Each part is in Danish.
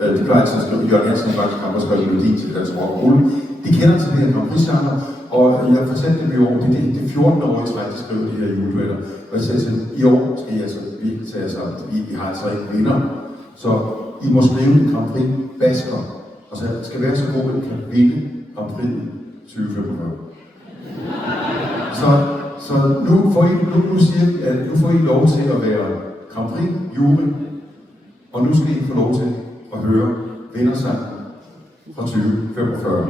De plejer altid at skrive, Jørgen Hansen faktisk har skrevet melodi til dansk rock og roll. De kender til det her Grand Prix-genre, og jeg fortalte dem i år, det er 14 år i træk, de skriver de her juleduetter. Og jeg sagde til dem, i år skal I altså, vi har altså ikke vinder, så I må skrive en Grand Prix-basker, og så skal være så god, at I kan vinde Grand Prix 2045. Så nu får I lov til at være Grand Prix jury, og nu skal I få lov til at høre vindersangen fra 2045.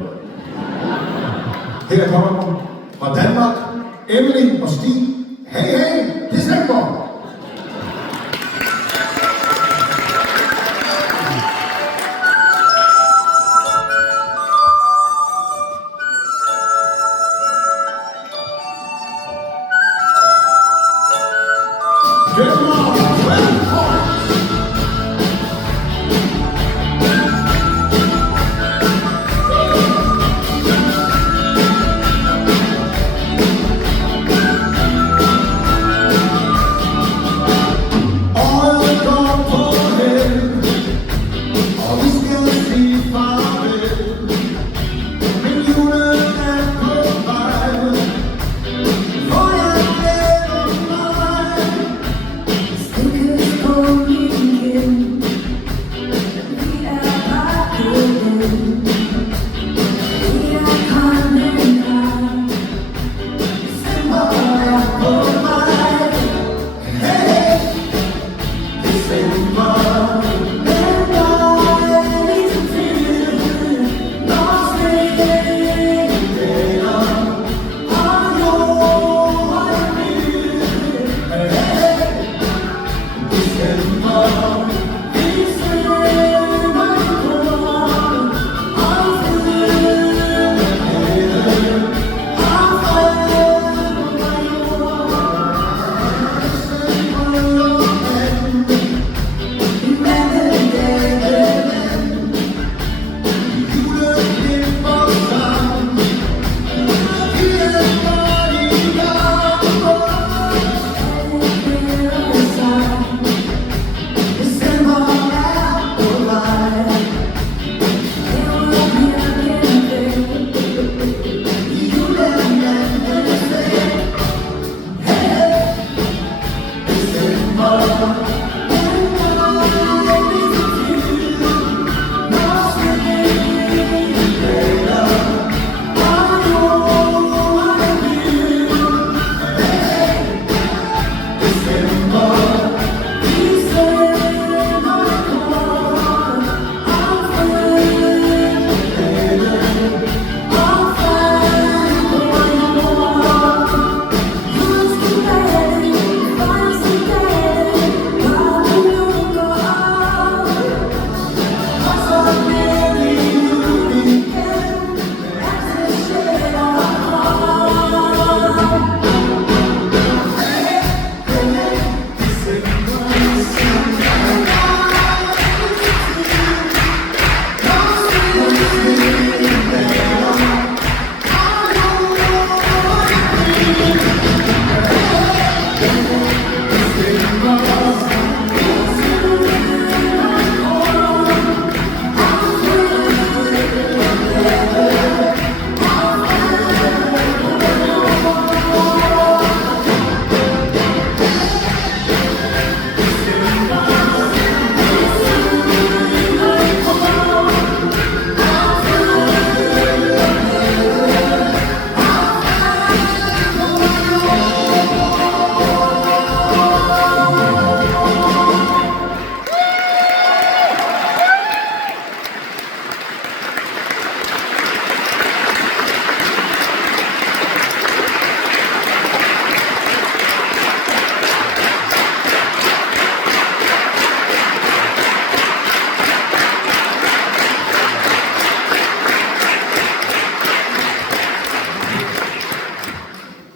Her kommer fra Danmark, Emily og Stig. Hey, hey, december!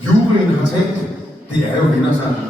juryen har tænkt, det er jo vindersangen.